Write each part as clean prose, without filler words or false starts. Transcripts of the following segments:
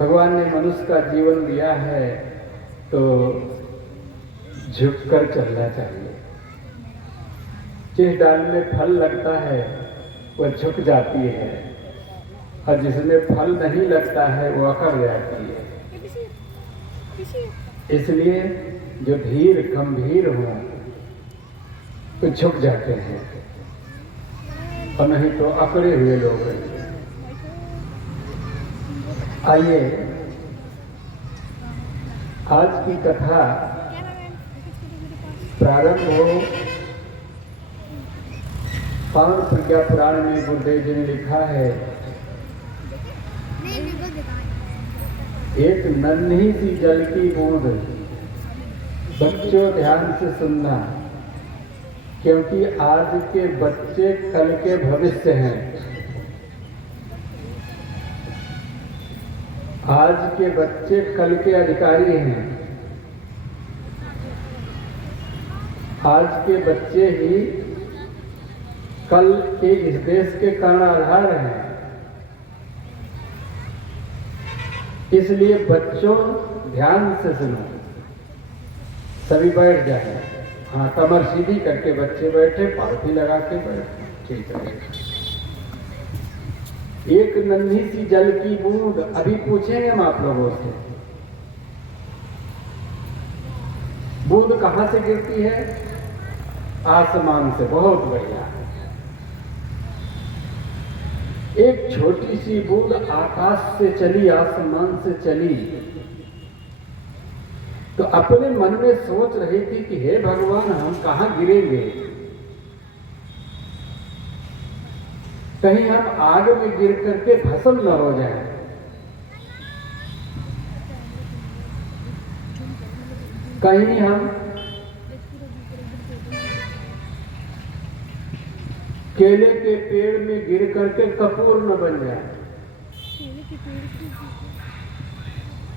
भगवान ने मनुष्य का जीवन दिया है तो झुककर चलना चाहिए। जिस डाल में फल लगता है वह झुक जाती है और जिसमें फल नहीं लगता है वो अकड़ जाती है। इसलिए जो धीर गंभीर हो तो झुक जाते हैं और नहीं तो अकड़े हुए लोग रहते हैं। आइए आज की कथा प्रारंभ हो। पावन प्रज्ञा पुराण में गुरुदेव जी ने लिखा है, एक नन्ही सी जल की बूंद, बच्चों ध्यान से सुनना, क्योंकि आज के बच्चे कल के भविष्य हैं। आज के बच्चे कल के अधिकारी हैं। आज के बच्चे ही कल के इस देश के कर्णधार हैं। इसलिए बच्चों ध्यान से सुनो। सभी बैठ जाए। हाँ, कमर सीधी करके बच्चे बैठे, पालथी लगा के बैठे, ठीक है। एक नन्ही सी जल की बूंद, अभी पूछेंगे हम आप लोगों से, बूंद कहां से गिरती है? आसमान से। बहुत बढ़िया। एक छोटी सी बूंद आकाश से चली, आसमान से चली, तो अपने मन में सोच रही थी कि हे भगवान, हम कहां गिरेंगे? कहीं हम आग में गिर करके भस्म न हो जाएं। कहीं हम केले के पेड़ में गिर करके कपूर न बन जाए।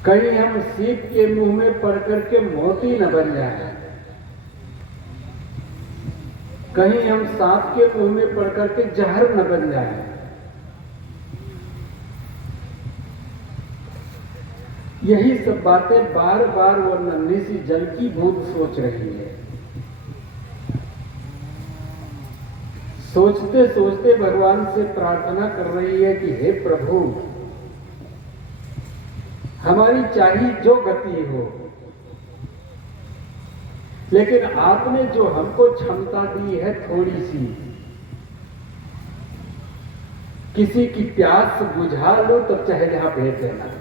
कहीं हम सीप के मुंह में पड़ करके मोती न बन जाए। कहीं हम सांप के मुंह में पड़ करके जहर न बन जाए। यही सब बातें बार बार वो नन्ही सी जल की बूंद सोच रही है। सोचते सोचते भगवान से प्रार्थना कर रही है कि हे प्रभु, हमारी चाही जो गति हो, लेकिन आपने जो हमको क्षमता दी है थोड़ी सी, किसी की प्यास बुझा लो तो चाहे जहां भेज देना।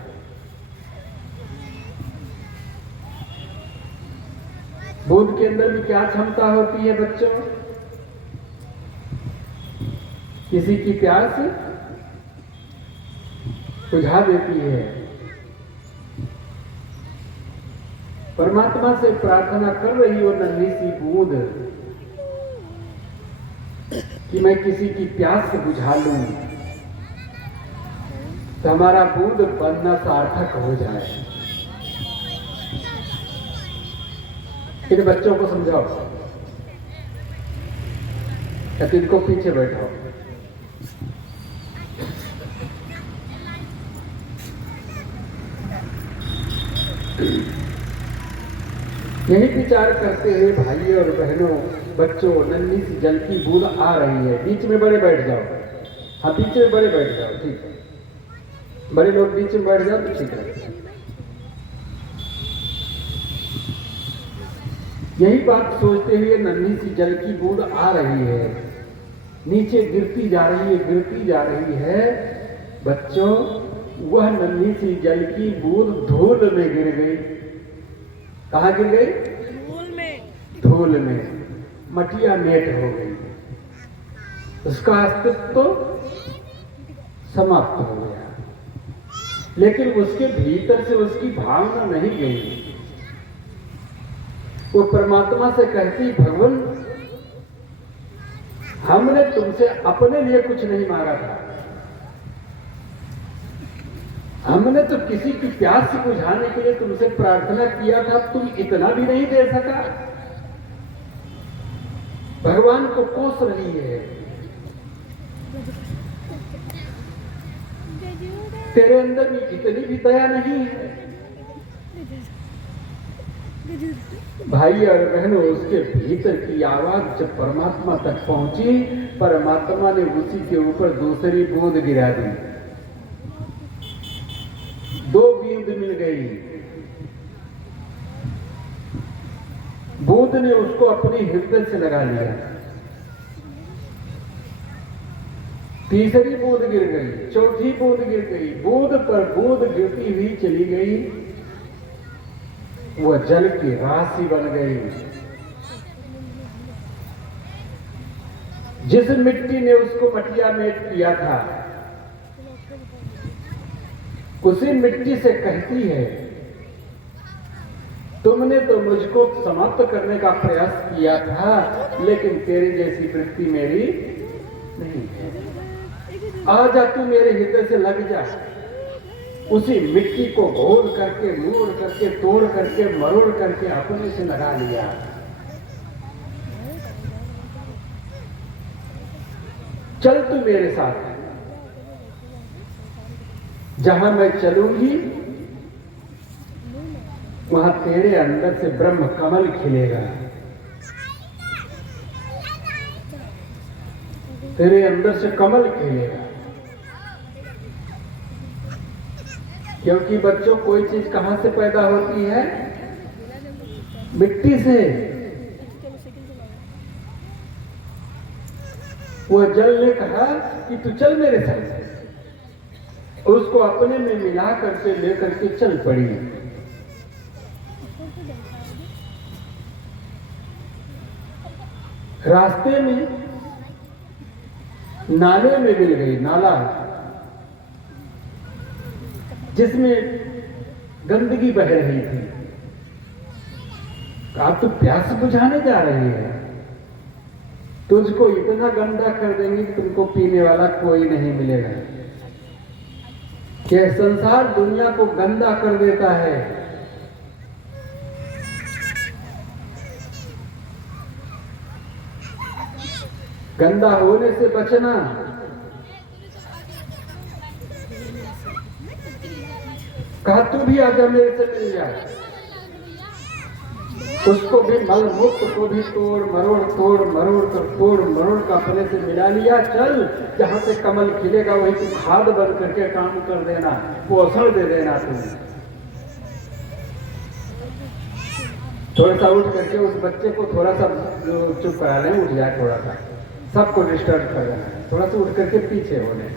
बूंद के अंदर भी क्या क्षमता होती है बच्चों? किसी की प्यास बुझा देती है। परमात्मा से प्रार्थना कर रही हो नन्ही सी बूंद कि मैं किसी की प्यास बुझा लूं, तो हमारा बूंद बनना सार्थक हो जाए। इन बच्चों को समझाओ, इनको पीछे बैठाओ। यही विचार करते हुए भाइयों और बहनों, बच्चों, नन्ही सी जल की बूंद आ रही है। बीच में बड़े बैठ जाओ। हाँ, बीच में बड़े बैठ जाओ, ठीक है। बड़े लोग बीच में बैठ जाओ तो ठीक है। यही बात सोचते हुए नन्ही सी जल की बूंद आ रही है, नीचे गिरती जा रही है, गिरती जा रही है। बच्चों, वह नन्ही सी जल की बूंद धूल में गिर गई। कहाँ गिर गई? धूल में। धूल में, मटिया मेट हो गई। उसका अस्तित्व समाप्त हो गया। लेकिन उसके भीतर से उसकी भावना नहीं गई। वो परमात्मा से कहती, भगवान, हमने तुमसे अपने लिए कुछ नहीं मांगा था। हमने तो किसी की प्यास बुझाने के लिए तुमसे प्रार्थना किया था, तुम इतना भी नहीं दे सका। भगवान को कोस रही है। तेरे अंदर भी इतनी भी दया नहीं है। भाई और बहनों, उसके भीतर की आवाज जब परमात्मा तक पहुंची, परमात्मा ने उसी के ऊपर दूसरी बूंद गिरा दी। 2 बूंद मिल गई। बूंद ने उसको अपने हृदय से लगा लिया। तीसरी बूंद गिर गई, चौथी बूंद गिर गई, बूंद पर बूंद गिरती हुई चली गई। वह जल की राशि बन गई। जिस मिट्टी ने उसको मटिया मेट किया था, उसी मिट्टी से कहती है, तुमने तो मुझको समाप्त करने का प्रयास किया था, लेकिन तेरी जैसी वृत्ति मेरी नहीं है। आ जा, तू मेरे हृदय से लग जा। उसी मिट्टी को घोल करके, मोड़ करके, तोड़ करके, मरोड़ करके अपने से लगा लिया। चल तू मेरे साथ, जहां मैं चलूंगी वहां तेरे अंदर से ब्रह्म कमल खिलेगा, तेरे अंदर से कमल खिलेगा। क्योंकि बच्चों, कोई चीज कहां से पैदा होती है? मिट्टी से। वह जल ने कहा कि तू चल मेरे साथ। उसको अपने में मिला करके लेकर के चल पड़ी। रास्ते में नाले में मिल गई, नाला जिसमें गंदगी बह रही थी। आप तो प्यास बुझाने जा रही है, तुझको इतना गंदा कर देंगे कि तुमको पीने वाला कोई नहीं मिलेगा। यह संसार दुनिया को गंदा कर देता है। गंदा होने से बचना। कहा तू भी आजा, मेरे से मिल जा। उसको भी मल मुक्त को भी तोड़ मरोड़ कर अपने से मिला लिया। चल, जहां से कमल खिलेगा वही तू खाद बन करके काम कर देना, पोषण दे देना। तू थोड़ा सा उठ करके उस बच्चे को थोड़ा सा चुप करा लें, उठ जाए, थोड़ा सा सबको डिस्टर्ब कर रहा है, थोड़ा सा उठ करके पीछे होने।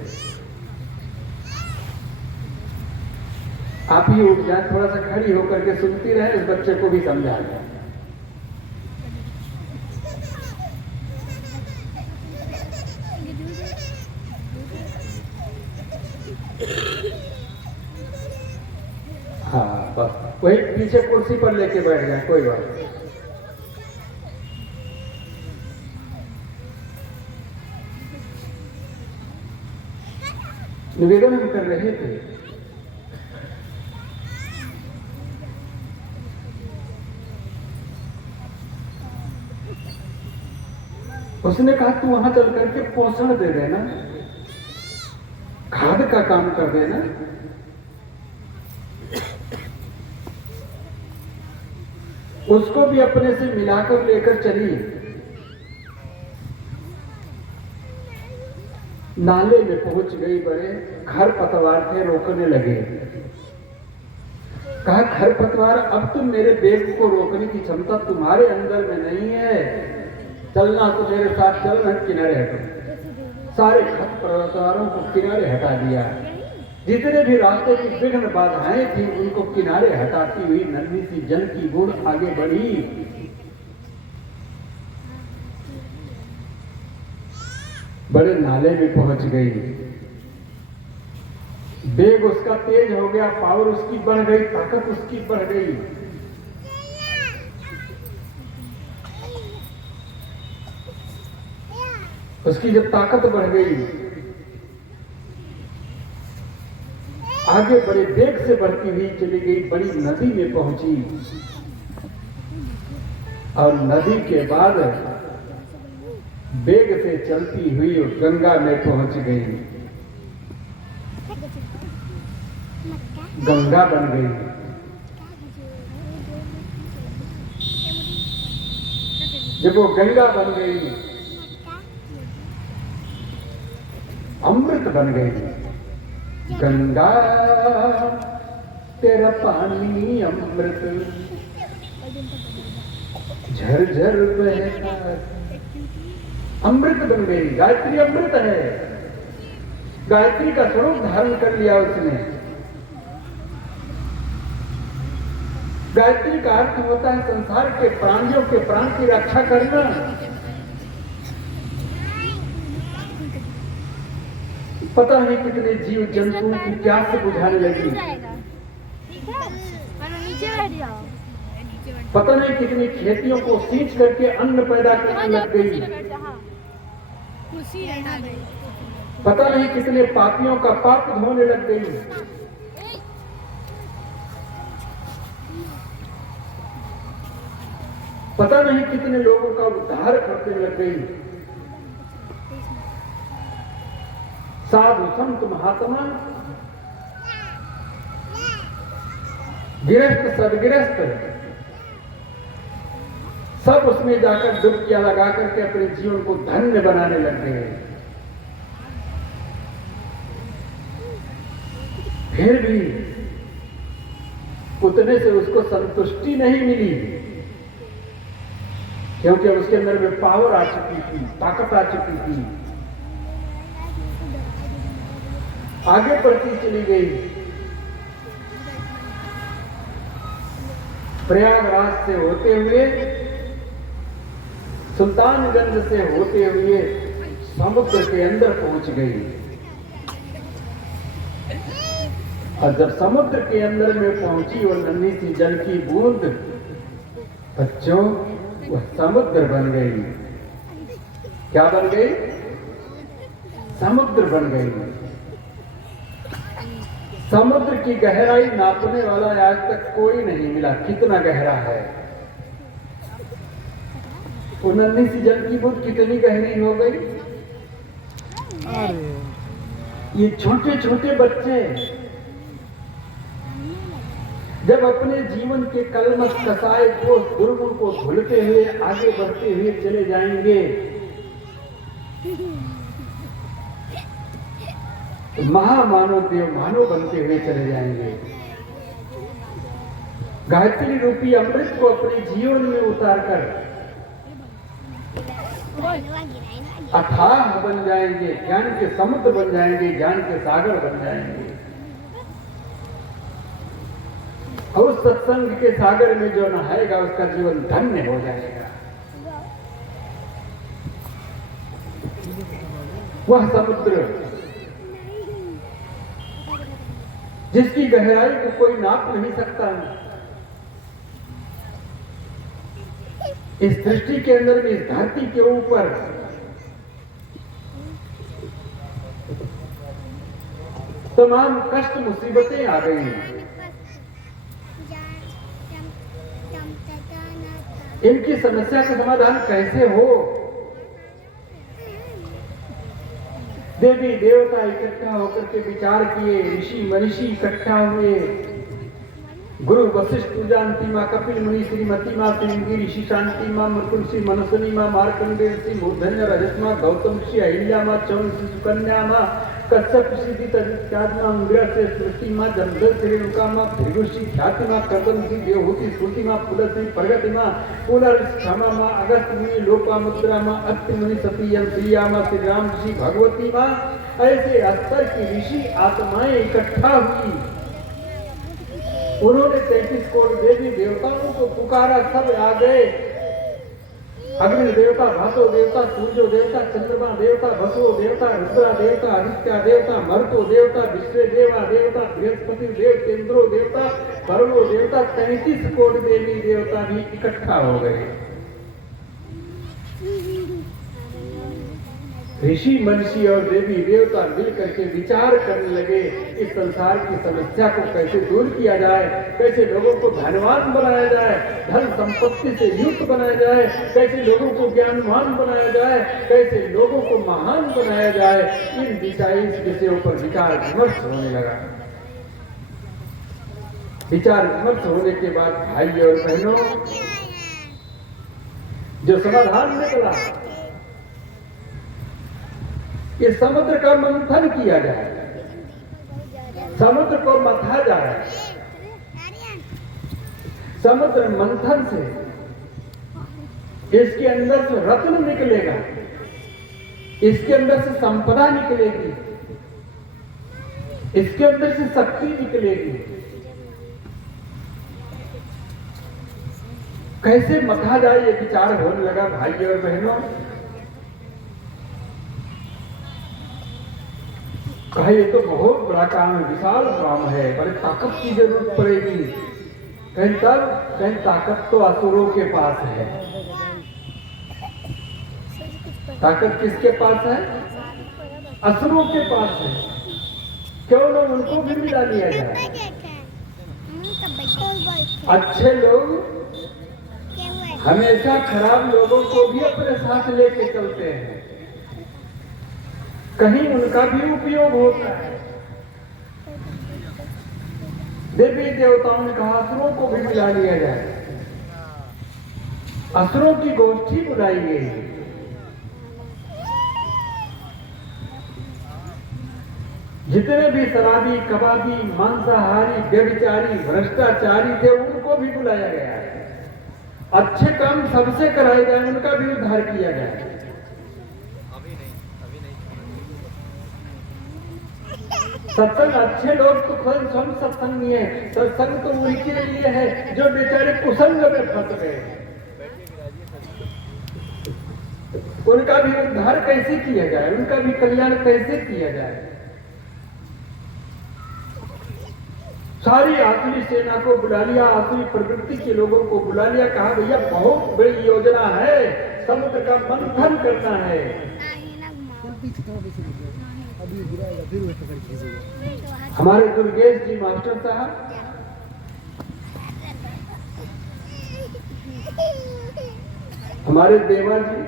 आप ही उठ जाए, थोड़ा सा खड़ी होकर के सुनती रहे, उस बच्चे को भी समझा दें। हाँ, बस वही पीछे कुर्सी पर लेके बैठ जाए, कोई बात नहीं। निवेदन हम कर रहे थे, उसने कहा तू वहां चल करके पोषण दे देना, खाद का काम कर देना। उसको भी अपने से मिलाकर लेकर चली। नाले में पहुंच गई, बड़े खरपतवार थे, रोकने लगे। कहा खरपतवार, अब तुम मेरे वेग को रोकने की क्षमता तुम्हारे अंदर में नहीं है, चलना तो मेरे साथ चलना, किनारे हटो। सारे खरपतवारों को किनारे हटा दिया। जितने भी रास्ते की विघ्न बाधाएं थी उनको किनारे हटाती हुई नन्ही सी जल की बूंद आगे बढ़ी। बड़े नाले में पहुंच गई। वेग उसका तेज हो गया, पावर उसकी बढ़ गई, ताकत उसकी बढ़ गई। उसकी जब ताकत बढ़ गई, आगे बड़े वेग से बढ़ती हुई चली गई, बड़ी नदी में पहुंची। और नदी के बाद वेग से चलती हुई गंगा में पहुंच गई। गंगा बन गई। जब वो गंगा बन गई, अमृत बन गई। गंगा तेरा पानी अमृत, झरझर बहता, अमृत बन गई। गायत्री अमृत है। गायत्री का स्वरूप धारण कर लिया उसने। गायत्री का अर्थ होता है संसार के प्राणियों के प्राण की रक्षा करना। पता नहीं कितने जीव जंतुओं की प्यास बुझाने लगी। पता नहीं कितनी खेतियों को सींच करके अन्न पैदा करने लग गई। पता नहीं कितने पापियों का पाप धोने लग गई। पता नहीं कितने लोगों का उद्धार करने लग गई। साधु संत महात्मा, गृहस्थ सदगृहस्थ, सब उसमें जाकर डुबकियां लगा करके अपने जीवन को धन्य बनाने लग गए। फिर भी उतने से उसको संतुष्टि नहीं मिली, क्योंकि उसके अंदर में पावर आ चुकी थी, ताकत आ चुकी थी। आगे बढ़ती चली गई। प्रयागराज से होते हुए, सुल्तानगंज से होते हुए समुद्र के अंदर पहुंच गई। और जब समुद्र के अंदर में पहुंची वो नन्ही सी जल की बूंद, बच्चों, वह समुद्र बन गई। क्या बन गई? समुद्र बन गई। समुद्र की गहराई नापने वाला आज तक कोई नहीं मिला, कितना गहरा है। वो नन्ही सी जल की बूंद कितनी गहरी हो गई। ये छोटे छोटे बच्चे जब अपने जीवन के कलमश कसाए को दुर्गुण को धुलते हुए आगे बढ़ते हुए चले जाएंगे, महामानव देव मानव बनते हुए चले जाएंगे। गायत्री रूपी अमृत को अपने जीवन में उतारकर अथाह बन जाएंगे, ज्ञान के समुद्र बन जाएंगे, ज्ञान के सागर बन जाएंगे। और उस सत्संग के सागर में जो नहाएगा उसका जीवन धन्य हो जाएगा। वह समुद्र जिसकी गहराई को कोई नाप नहीं सकता, इस सृष्टि के अंदर में, इस धरती के ऊपर तमाम कष्ट मुसीबतें आ गई। इनकी समस्या का समाधान कैसे हो? देवी देवता इकट्ठा होकर के विचार किए, ऋषि मनीषी इकट्ठा हुए, गुरु वशिष्ठ पूजांति माँ, कपिल मुनि, श्रीमती माँ, श्रृंगी ऋषि शांति माँ, मृत्युषि मनसुनी माँ, मार्कंडेय ऋषि, मूर्धन्य रजत माँ, गौतम ऋषि, अहिल्या माँ, चौन ऋषि, सुकन्या माँ, कश्यप ऋषि, तदित्याद माँ, इंद्र से सृष्टि माँ, जमदल से रेणुका माँ, भृगुषि, ख्याति माँ, कर्दम ऋषि, देवहूति, श्रुति माँ, पुलस्री, प्रगति माँ, पुनर क्षमा माँ, अगस्त मुनि, लोपामुद्रा माँ, अत्रि मुनि, सती प्रिया माँ, श्री राम ऋषि, भगवती माँ, ऐसे अस्तर की ऋषि आत्माएं इकट्ठा हुई। उन्होंने 33 करोड़ देवी देवताओं को पुकारा, सब आ गए। अग्नि देवता, भातो देवता, सूर्यो देवता, चंद्रमा देवता, भसवो देवता, रुद्रा देवता, आदित्य देवता, मरुतो देवता, विश्व देवा देवता, बृहस्पति देव, केंद्रो देवता, परवो देवता, 33 करोड़ देवी देवता भी इकट्ठा हो गए। ऋषि मनीषी और देवी देवता मिलकर के विचार करने लगे, इस संसार की समस्या को कैसे दूर किया जाए, कैसे लोगों को धनवान बनाया जाए, धन संपत्ति से युक्त बनाया जाए, कैसे लोगों को ज्ञानवान बनाया जाए, कैसे लोगों को महान बनाया जाए। इन विषयों पर विचार विमर्श होने लगा। विचार विमर्श होने के बाद भाई और बहनों जो समाधान निकला कि समुद्र का मंथन किया जाए, समुद्र को मथा जाए। समुद्र मंथन से इसके अंदर से रत्न निकलेगा, इसके अंदर से संपदा निकलेगी, इसके अंदर से शक्ति निकलेगी। कैसे मथा जाए ये विचार होने लगा भाई और बहनों। कहा ये तो बहुत बड़ा काम है, विशाल काम है, बड़े ताकत की जरूरत पड़ेगी। कहीं ताकत तो असुरों के पास है। ताकत किसके पास है? असुरों के पास है। क्यों ना उनको भी मिला लिया जाए। अच्छे लोग हमेशा खराब लोगों को भी अपने साथ लेके चलते हैं, कहीं उनका भी उपयोग होता है। देवी देवताओं ने कहा असुरों को भी मिला लिया जाए। असुरों की गोष्ठी बुलाई गई। जितने भी शराबी, कबाबी, मांसाहारी, व्यभिचारी, भ्रष्टाचारी थे उनको भी बुलाया गया है। अच्छे काम सबसे कराए जाए, उनका भी उद्धार किया जाए। सत्संग अच्छे लोग तो खुद स्वयं सत्संगी है। सत्संग तो उनके लिए है जो बेचारे कुसंग में फंस गए। उनका भी उद्धार कैसे किया जाए, उनका भी कल्याण कैसे किया जाए। सारी आसुरी सेना को बुला लिया, आसुरी प्रवृत्ति के लोगों को बुला लिया। कहा भैया बहुत बड़ी योजना है, समुद्र का मंथन करना है। हमारे दुर्गेश जी मास्टर साहब, हमारे देवा जी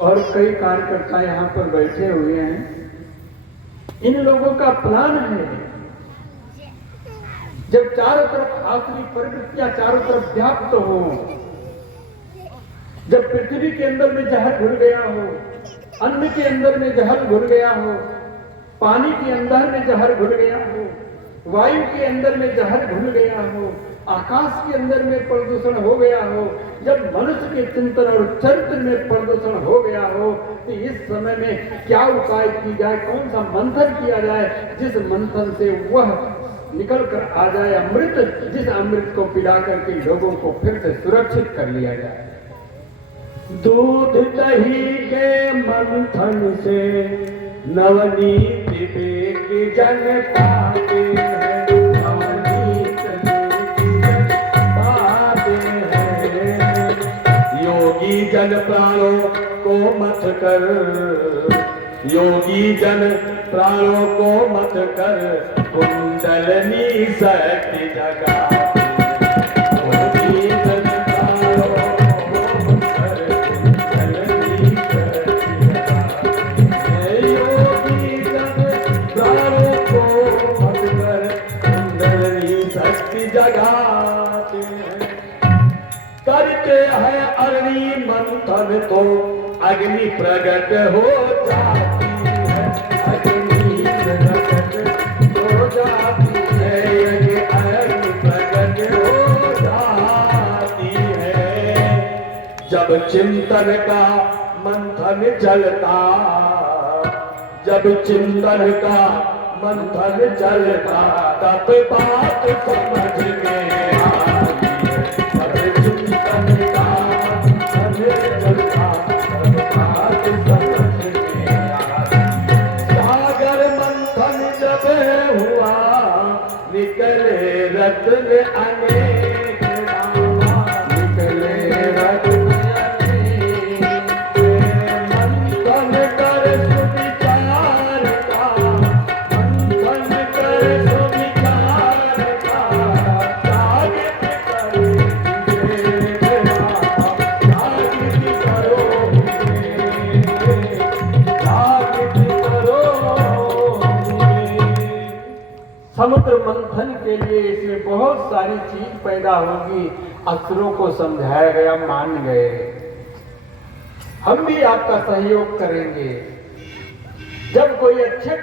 और कई कार्यकर्ता यहाँ पर बैठे हुए हैं। इन लोगों का प्लान है, जब चारों तरफ आसुरी प्रवृत्तियां चारों तरफ व्याप्त हो, जब पृथ्वी के अंदर में जहर घुल गया हो, अन्न के अंदर में जहर घुल गया हो, पानी के अंदर में जहर घुल गया हो, वायु के अंदर में जहर घुल गया हो, आकाश के अंदर में प्रदूषण हो गया हो, जब मनुष्य के चिंतन और चरित्र में प्रदूषण हो गया हो, तो इस समय में क्या उपाय की जाए, कौन सा मंथन किया जाए जिस मंथन से वह निकल कर आ जाए अमृत, जिस अमृत को पिला करके लोगों को फिर से सुरक्षित कर लिया जाए। दूध दही के मंथन से नवनीत विवेक जन पाते हैं, नवनीत विवेक जन पाते हैं। योगी जन प्राणों को मत कर, योगी जन प्राणों को मत कर, कुंडलनी शक्ति जगा। योगी जन प्राणों को मत कर, कुंडलनी शक्ति जगा। योगी जन प्राणों को मत कर, कुंडलनी शक्ति जगाते हैं। करते हैं अग्नि मंथन तो अग्नि प्रगट हो जाती है, अग्नि प्रगट हो जाती है, अग्नि प्रगट हो जाती है। जब चिंतन का मंथन चलता, जब चिंतन का मंथन चलता, तब बात समझ में आती है। जब चिंतन का मंथन चलता, सागर मंथन जब हुआ, निकले रत्न अनेक, निकले रत्न अनेक। मंथन कर सुविचार का, मंथन कर सुविचार का, जागृत करो समुद्र मंथन के लिए इसमें बहुत सारी चीज पैदा होगी। असुरों को समझाया गया, मान गए। हम भी आपका सहयोग करेंगे। जब कोई अच्छे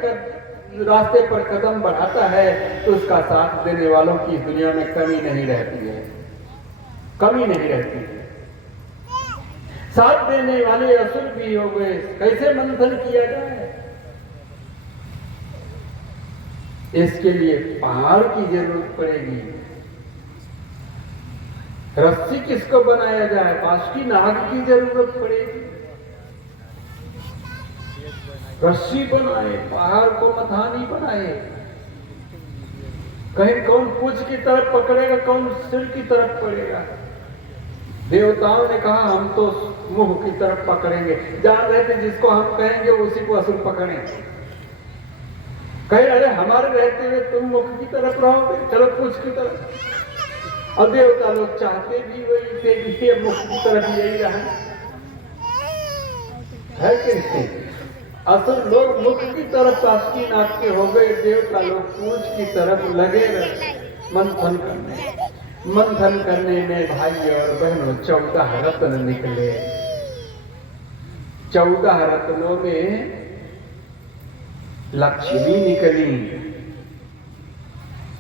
रास्ते पर कदम बढ़ाता है तो उसका साथ देने वालों की इस दुनिया में कमी नहीं रहती है, कमी नहीं रहती है। साथ देने वाले असुर भी हो गए। कैसे मंथन किया जाए? इसके लिए पहाड़ की जरूरत पड़ेगी। रस्सी किसको बनाया जाए? बासुकी नाग की जरूरत पड़ेगी। रस्सी बनाए, पहाड़ को मथानी बनाए। कहीं कौन पूंछ की तरफ पकड़ेगा, कौन सिर की तरफ पड़ेगा। देवताओं ने कहा हम तो मुंह की तरफ पकड़ेंगे। जान रहे थे जिसको हम कहेंगे उसी को असुर पकड़ेंगे। कहे अरे हमारे रहते हुए तुम मुख की तरफ रहोगे, चलो पूंछ की तरफ। और देवता लोग चाहते भी वही थे कि मुख की तरफ यही रहे, है कि नहीं? असुर लोग मुख की तरफ बासुकी नाग के हो गए, देवता लोग पूंछ की तरफ लगे रहे मंथन करने। मंथन करने में भाई और बहनों 14 रत्न निकले। 14 रत्नों में लक्ष्मी निकली।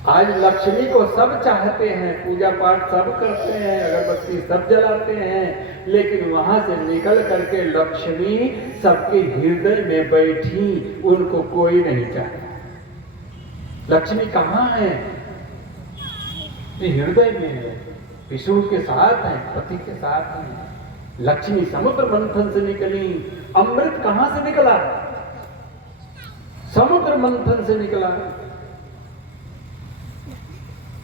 आज लक्ष्मी को सब चाहते हैं, पूजा पाठ सब करते हैं, अगरबत्ती सब जलाते हैं, लेकिन वहां से निकल करके लक्ष्मी सबके हृदय में बैठी, उनको कोई नहीं चाहता। लक्ष्मी कहाँ है? हृदय में है, विष्णु के साथ है, पति के साथ है। लक्ष्मी समुद्र मंथन से निकली। अमृत कहां से निकला? समुद्र मंथन से निकला,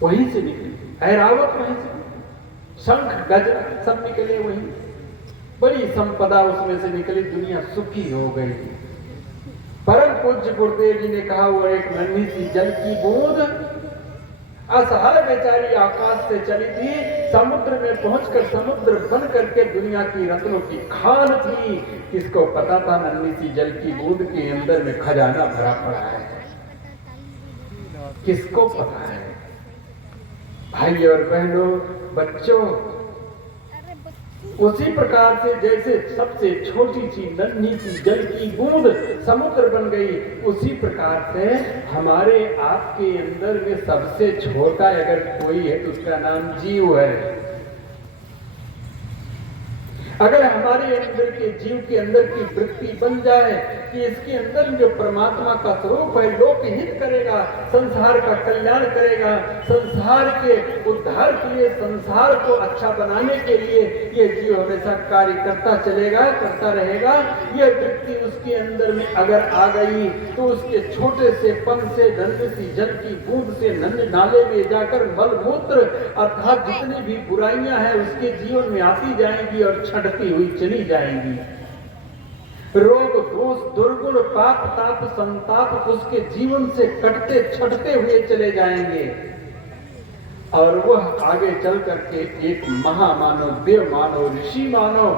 वहीं से निकली। ऐरावत वहीं से, शंख गजरा सब निकले वहीं। बड़ी संपदा उसमें से निकली, दुनिया सुखी हो गई। परम पूज्य गुरुदेव जी ने कहा वो एक नन्ही सी जल की बूंद असहाय बेचारी आकाश से चली थी, समुद्र में पहुंचकर समुद्र बन करके दुनिया की रत्नों की खान थी। किसको पता था नन्ही सी जल की बूंद के अंदर में खजाना भरा पड़ा है? किसको पता है? भाई और बहनों, बच्चों, उसी प्रकार से जैसे सबसे छोटी सी नन्ही सी जल की बूंद समुद्र बन गई, उसी प्रकार से हमारे आपके अंदर में सबसे छोटा अगर कोई है तो उसका नाम जीव है। अगर हमारे अंदर के जीव के अंदर की वृत्ति बन जाए कि इसके अंदर जो परमात्मा का स्वरूप है, लोकहित करेगा, संसार का कल्याण करेगा, संसार के उद्धार के लिए, संसार को अच्छा बनाने के लिए ये जीव हमेशा कार्य करता चलेगा, करता रहेगा। ये वृत्ति उसके अंदर में अगर आ गई तो उसके छोटे से पन से, नन्ही सी जल की बूंद से नन्हे नाले में जाकर मलमूत्र अर्थात जितनी भी बुराइयां हैं उसके जीवन में आती जाएंगी और छटती हुई चली जाएंगी। रोग दोष दुर्गुण पाप ताप संताप उसके जीवन से कटते छटते हुए चले जाएंगे और वह आगे चल करके एक महामानव, देव मानव, ऋषि मानव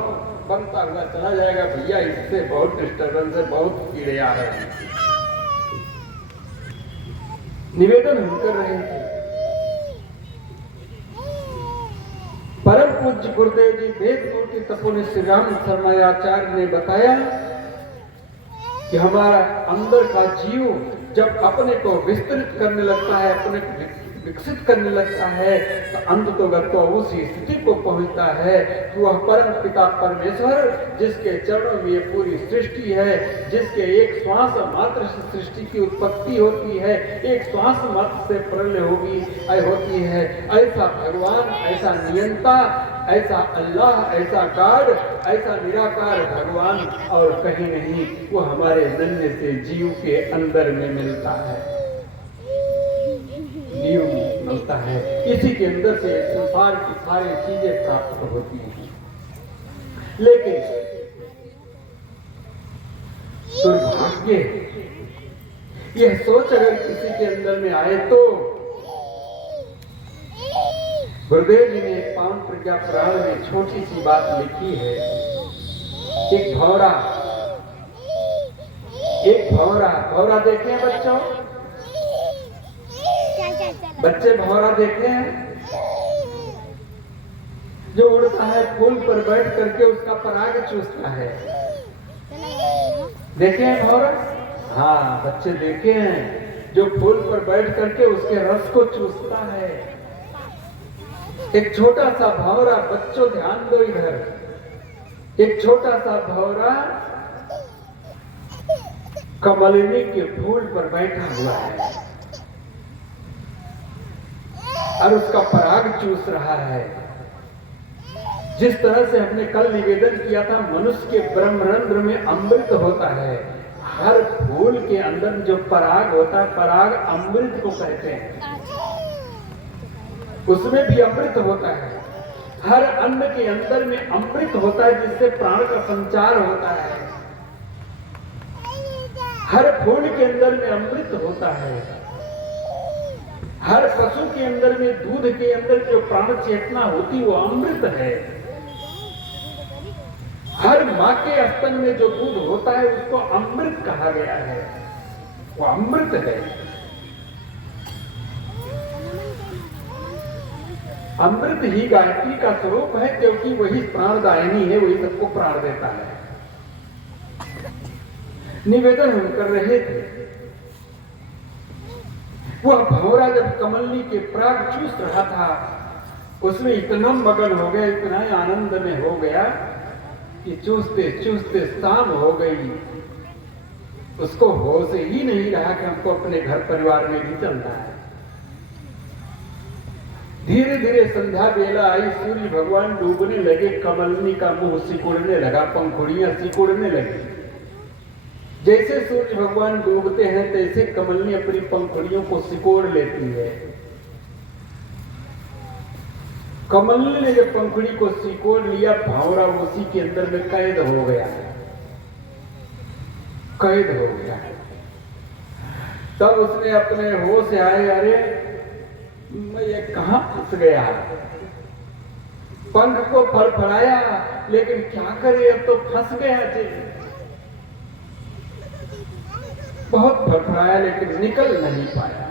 बनता हुआ चला जाएगा। भैया इससे बहुत डिस्टर्बेंस है, बहुत कीड़े आ रहे हैं। निवेदन हम कर रहे थे, परम पूज्य गुरुदेव जी वेदमूर्ति तपोनि श्री राम शर्मा आचार्य ने बताया कि हमारा अंदर का जीव जब अपने को विस्तृत करने लगता है, अपने को विकसित करने लगता है, तो अंततोगत्वा उसी स्थिति को पहुंचता है कि वह परम पिता परमेश्वर जिसके चरणों में ये पूरी सृष्टि है, जिसके एक श्वास मात्र से सृष्टि की उत्पत्ति होती है, एक श्वास मात्र से प्रलय होती है, ऐसा भगवान, ऐसा नियंता, ऐसा अल्लाह, ऐसा गॉड, ऐसा निराकार भगवान और कहीं नहीं, वो हमारे नन्हे से जीव के अंदर में मिलता है, जीव मिलता है। इसी के अंदर से संसार की सारी चीजें प्राप्त होती हैं। लेकिन दुर्भाग्य यह सोच अगर किसी के अंदर में आए तो गुरुदेव जी ने पावन प्रज्ञा पुराण में छोटी सी बात लिखी है। एक भौरा देखे बच्चों, बच्चे भौरा देखे हैं जो उड़ता है फूल पर बैठ करके उसका पराग चूसता है, देखे हैं भौरा? हाँ, बच्चे देखे हैं जो फूल पर बैठ करके उसके रस को चूसता है। एक छोटा सा भौरा, बच्चों ध्यान दो इधर, एक छोटा सा भौरा कमलिनी के फूल पर बैठा हुआ है और उसका पराग चूस रहा है। जिस तरह से हमने कल निवेदन किया था, मनुष्य के ब्रह्मरंध्र में अमृत होता है। हर फूल के अंदर जो पराग होता है, पराग अमृत को कहते हैं, उसमें भी अमृत होता है। हर अन्न के अंदर में अमृत होता है जिससे प्राण का संचार होता है। हर फूल के अंदर में अमृत होता है। हर पशु के अंदर में, दूध के अंदर जो प्राण चेतना होती वो अमृत है। हर माँ के स्तन में जो दूध होता है उसको अमृत कहा गया है, वो अमृत है। अमृत ही गायत्री का स्वरूप है, क्योंकि वही प्राणदायिनी है, वही सबको प्राण देता है। निवेदन हम कर रहे थे, वह भौरा जब कमलनी के पराग चूस रहा था, उसमें इतना मगन हो गया, इतना आनंद में हो गया कि चूसते चूसते शाम हो गई। उसको होश ही नहीं रहा कि हमको अपने घर परिवार में भी चलना है। धीरे धीरे संध्या बेला आई, सूर्य भगवान डूबने लगे, कमलनी का मुंह सिकुड़ने लगा, पंखुड़ियां सिकुड़ने लगी। जैसे सूर्य भगवान डूबते हैं तैसे कमलनी अपनी पंखुड़ियों को सिकोड़ लेती है। कमलनी ने जब पंखुड़ी को सिकोड़ लिया, भौरा उसी के अंदर में कैद हो गया, कैद हो गया। तब उसने अपने होश से आए, अरे मैं ये कहां फंस गया। पंख को फड़फड़ाया, लेकिन क्या करे, अब तो फंस गया थे। बहुत फड़फड़ाया लेकिन निकल नहीं पाया।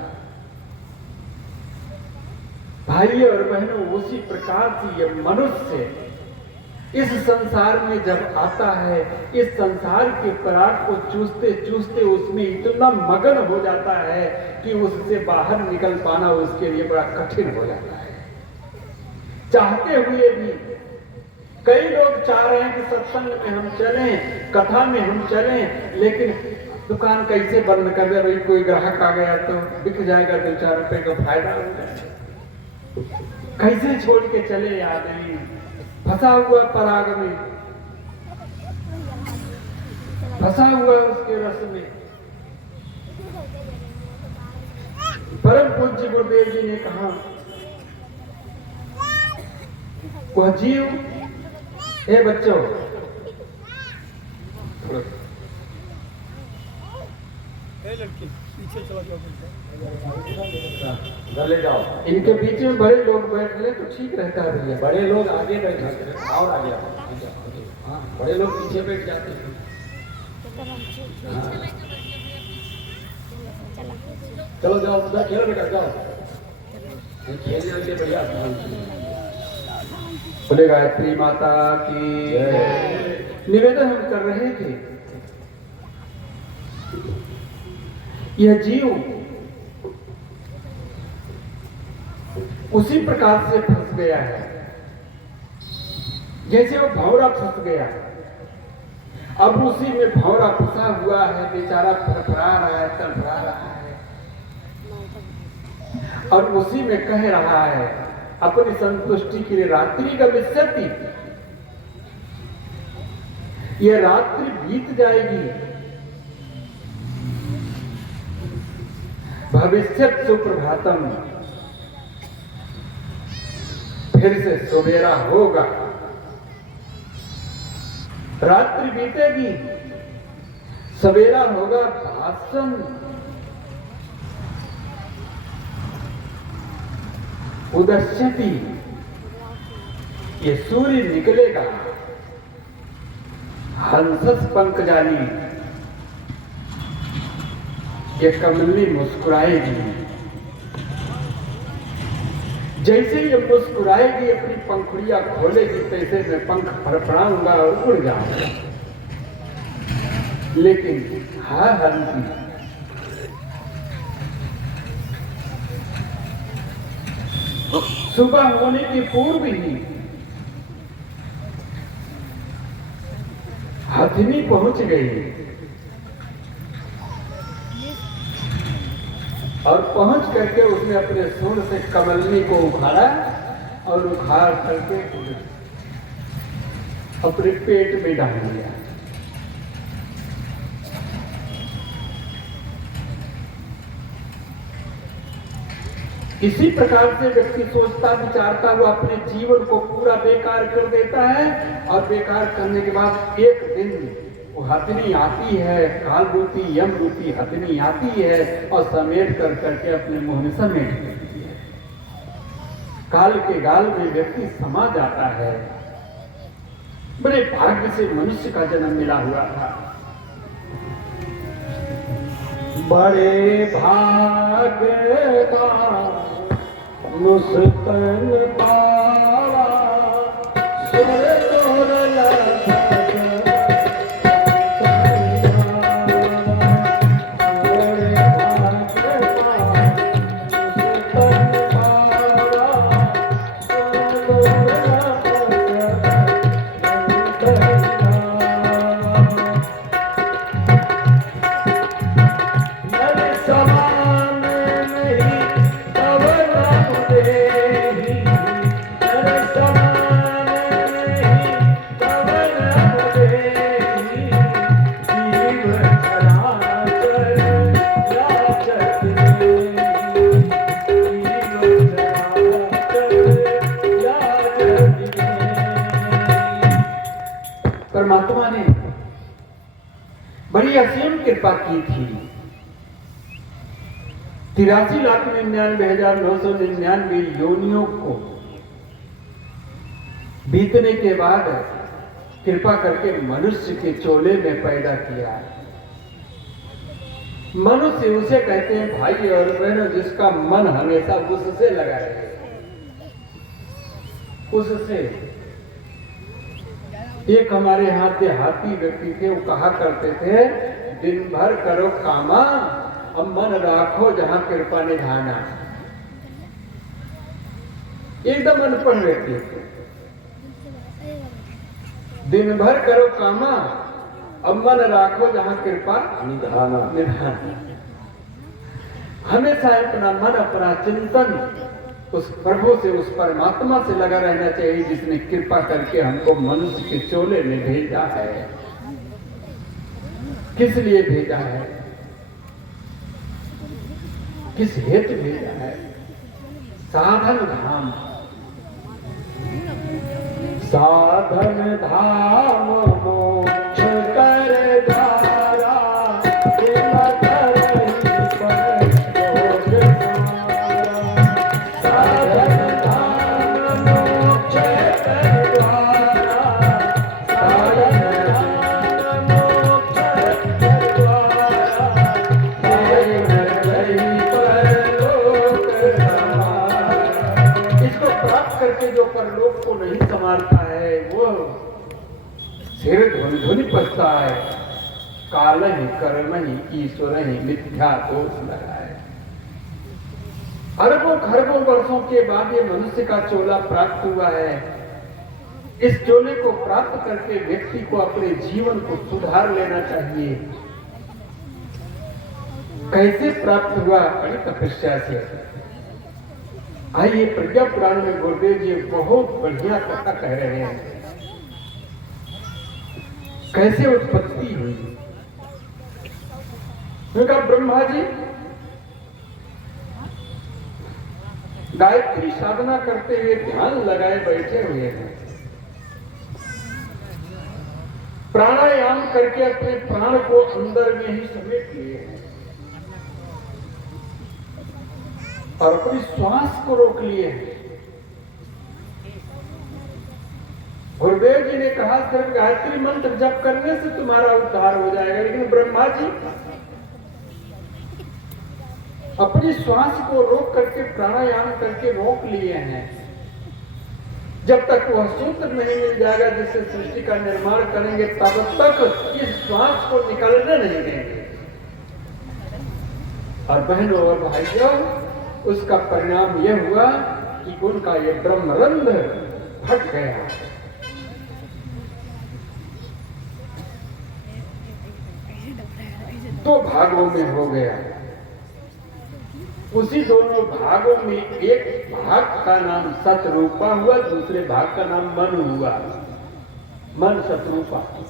भाइयों और बहनों, उसी प्रकार से ये मनुष्य इस संसार में जब आता है, इस संसार के पराग को चूसते चूसते उसमें इतना मगन हो जाता है कि उससे बाहर निकल पाना उसके लिए बड़ा कठिन हो जाता है। चाहते हुए भी कई लोग चाह रहे हैं कि सत्संग में हम चलें, कथा में हम चलें, लेकिन दुकान कैसे बंद कर दे, भाई कोई ग्राहक आ गया तो बिक जाएगा, 2-4 रुपए का फायदा हो जाएगा। कैसे छोड़ के चले आदमी, फंसा हुआ पराग में, फंसा हुआ उसके रस में। परम पूज्य गुरुदेव जी ने कहा, वह जीव, हे बच्चों, लड़की पीछे चला जाओ, ले जाओ। इनके बीच में बड़े लोग बैठ ले तो ठीक रहता है भैया। बड़े लोग आगे बैठे और आगे हाँ, बड़े लोग पीछे बैठ जाते हैं। चलो जाओ, उधर खेलो बेटा, जाओ खेलने के लिए बढ़िया। बोले गायत्री माता की निवेदन हम कर रहे थे। यह जीव उसी प्रकार से फंस गया है जैसे वो भौरा फंस गया। अब उसी में भौरा फंसा हुआ है, बेचारा फड़फड़ा रहा है, तड़फड़ा रहा है, और उसी में कह रहा है अपनी संतुष्टि के लिए, रात्रि का विश्यति, यह रात्रि बीत जाएगी, भविष्यत सुप्रभातम, फिर से सवेरा होगा। रात्रि बीतेगी, सवेरा होगा, भाषण उदस्यति, ये सूर्य निकलेगा, हंसस पंकजाली, ये कमली मुस्कुराएगी। जैसे ये मुस्कुराएगी, अपनी पंखुड़ियां खोलेगी, तैसे मैं पंख फड़फड़ाऊंगा और उड़ जाऊंगा। लेकिन हाँ हल्की सुबह होने के पूर्व ही हथिनी पहुंच गई और पहुंच करके उसने अपने सूंड से कमलनी को उखाड़ा और उखाड़ करके अपने पेट में डाल दिया। इसी प्रकार से व्यक्ति सोचता विचारता हुआ अपने जीवन को पूरा बेकार कर देता है और बेकार करने के बाद एक दिन वो हथिनी आती है, काल रूपी यम रूपी हथिनी आती है और समेट कर करके अपने मुंह में समेट देती है। काल के गाल में व्यक्ति समा जाता है। बड़े भाग्य से मनुष्य का जन्म मिला हुआ था। बड़े भाग्य का मुस्तन पावा सुर तोर परमात्मा ने बड़ी असीम कृपा की थी। 83,99,999 योनियों को बीतने के बाद कृपा करके मनुष्य के चोले में पैदा किया। मनुष्य उसे कहते हैं भाई और बहनों जिसका मन हमेशा उससे लगा रहे, उससे। एक हमारे यहाँ देहाती व्यक्ति थे, वो कहा करते थे दिन भर करो कामा अब मन राखो जहां कृपा निधाना। एकदम अनपढ़ व्यक्ति थे। दिन भर करो कामा अब मन राखो जहां कृपा निधाना। हमेशा अपना मन, अपना चिंतन उस प्रभु से, उस परमात्मा से लगा रहना चाहिए जिसने कृपा करके हमको मनुष्य के चोले में भेजा है। किस लिए भेजा है, किस हेतु भेजा है? साधन धाम, साधन धाम मोक्ष कर द्वारा ध्वनि पछता है। काल ही कर्म ही ईश्वर ही मिथ्या दोष लगाए। अरबों खरबों वर्षों के बाद ये मनुष्य का चोला प्राप्त हुआ है। इस चोले को प्राप्त करके व्यक्ति को अपने जीवन को सुधार लेना चाहिए। कैसे प्राप्त हुआ? बड़ी तपस्या से। आइए प्रज्ञा पुराण में गुरुदेव जी बहुत बढ़िया कथा कह रहे हैं, कैसे उत्पत्ति हुई। कहा ब्रह्मा जी गायत्री साधना करते हुए ध्यान लगाए बैठे हुए हैं, प्राणायाम करके अपने प्राण को अंदर में ही समेट लिए हैं और अपनी श्वास को रोक लिए हैं। गुरुदेव जी ने कहा सिर्फ गायत्री मंत्र जप करने से तुम्हारा उद्धार हो जाएगा, लेकिन ब्रह्मा जी अपनी श्वास को रोक करके प्राणायाम करके रोक लिए हैं। जब तक वह सूत्र नहीं मिल जाएगा जिससे सृष्टि का निर्माण करेंगे, तब तक इस श्वास को निकलने नहीं देंगे। और बहनों और भाइयों, उसका परिणाम यह हुआ कि उनका ये ब्रह्मरंध्र फट गया। दो भागों में हो गया। उसी दोनों भागों में एक भाग का नाम सतरूपा हुआ, दूसरे भाग का नाम मन हुआ। मन सतरूपा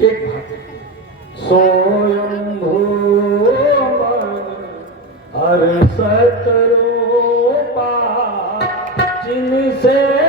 एक भाग। सोयंभू हर सतरूपा जिनसे